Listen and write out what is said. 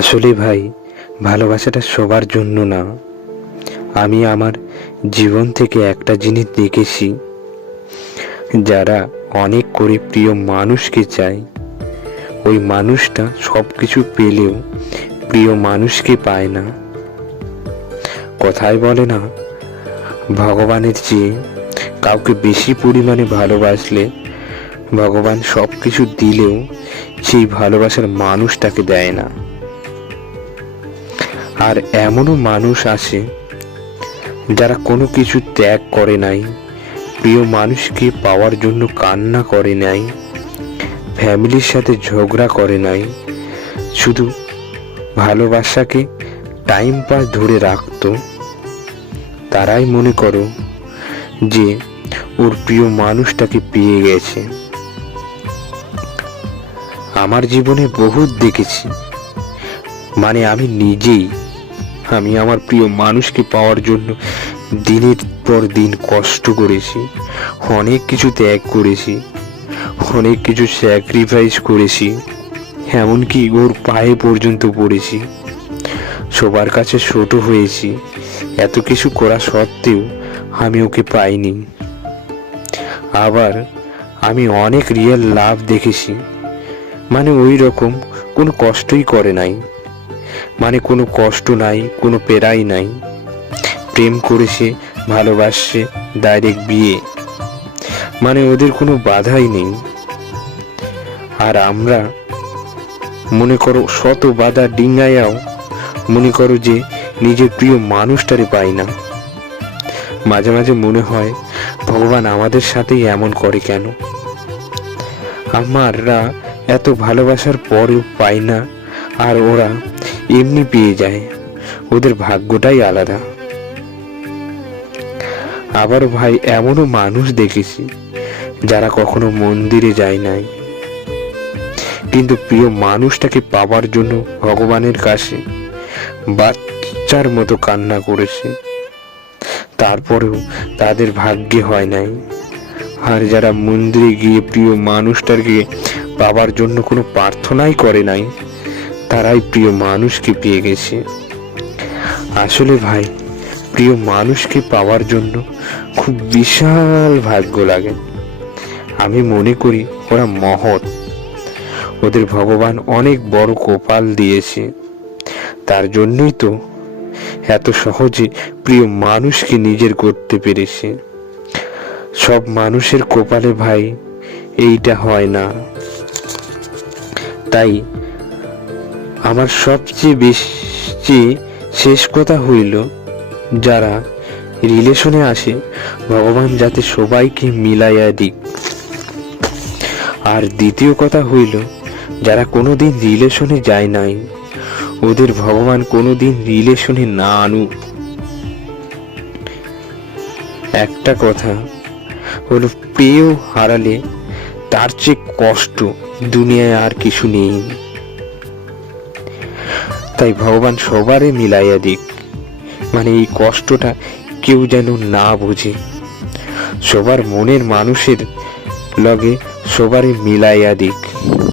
আসলে ভাই, ভালোবাসাটা সবার জন্য না। আমি আমার জীবন থেকে একটা জিনিস দেখেছি। যারা অনেক করে প্রিয় মানুষকে চায়, ওই মানুষটা সব কিছু পেলেও প্রিয় মানুষকে পায় না। কথায় বলে না, ভগবানের চেয়ে কাউকে বেশি পরিমাণে ভালোবাসলে ভগবান সব কিছু দিলেও সেই ভালোবাসার মানুষটাকে দেয় না। আর এমনও মানুষ আছে যারা কোনো কিছু ত্যাগ করে নাই, প্রিয় মানুষকে পাওয়ার জন্য কান্না করে নাই, ফ্যামিলির সাথে ঝগড়া করে নাই, শুধু ভালোবাসাকে টাইম পাস ধরে রাখতো। তারাই মনে করো যে ওর প্রিয় মানুষটাকে পেয়ে গেছে। আমার জীবনে বহুত দেখেছি। মানে আমি নিজেই আমি আমার প্রিয় মানুষকে পাওয়ার জন্য দিনের পর দিন কষ্ট করেছি, অনেক কিছু ত্যাগ করেছি, অনেক কিছু স্যাক্রিফাইস করেছি, এমনকি ওর পায়ে পর্যন্ত পড়েছি। সবার কাছে ছোট হয়েছি, এত কিছু করা সত্ত্বেও আমি ওকে পাইনি। আবার আমি অনেক রিয়েল লাভ দেখেছি মানে ওই রকম কোনো কষ্টই করে নাই। মানে কোনো কষ্ট নাই, কোনো পেরাই নাই। প্রেম করেছে, ভালোবাসছে ডাইরেক্ট বিয়ে। মানে ওদের কোনো বাধাই নেই। আর আমরা মনে করো শত বাধা ডিঙ্গায়াও মনে করো যে নিজের প্রিয় মানুষটারে পাই না। মাঝে মাঝে মনে হয়, ভগবান আমাদের সাথেই এমন করে কেন? আমাররা এত ভালোবাসার পরেও পাই না। আর ওরা এমনি পেয়ে যায়। ওদের ভাগ্যটাই আলাদা। আবার ভাই, এমনও মানুষ দেখেছি যারা কখনো মন্দিরে যায় নাই। কিন্তু প্রিয় মানুষটাকে পাওয়ার জন্য ভগবানের কাছে বাচ্চার মতো কান্না করেছে। তারপরেও তাদের ভাগ্যে হয় নাই। আর যারা মন্দিরে গিয়ে প্রিয় মানুষটাকে পাওয়ার জন্য কোনো প্রার্থনাই করে নাই তারাই প্রিয় মানুষকে পেয়ে গেছে। আসলে ভাই, প্রিয় মানুষকে পাওয়ার জন্য খুব বিশাল ভাগ্য লাগে। আমি মনে করি ওরা মহৎ। ওদের ভগবান অনেক বড় কপাল দিয়েছে। তার জন্যই তো এত সহজে প্রিয় মানুষকে নিজের করতে পেরেছে। সব মানুষের কপালে ভাই, এইটা হয় না। তাই আমার সবচেয়ে বেশি শেষ কথা হইল যারা রিলেশনে আসে, ভগবান যাতে সবাইকে মিলাইয়া দিক। আর দ্বিতীয় কথা হইল, যারা কোনোদিন রিলেশনে যায় নাই, ওদের ভগবান কোনোদিন রিলেশনে না আনুক। একটা কথা হলো, পেয়েও হারালে তার চেয়ে কষ্ট দুনিয়ায় আর কিছু নেই। তাই ভগবান সবারই মিলাইয়া দিক। মানে এই কষ্টটা কেউ যেন না বুঝে। সবার মনের মানুষের লগে সবারই মিলাইয়া দিক।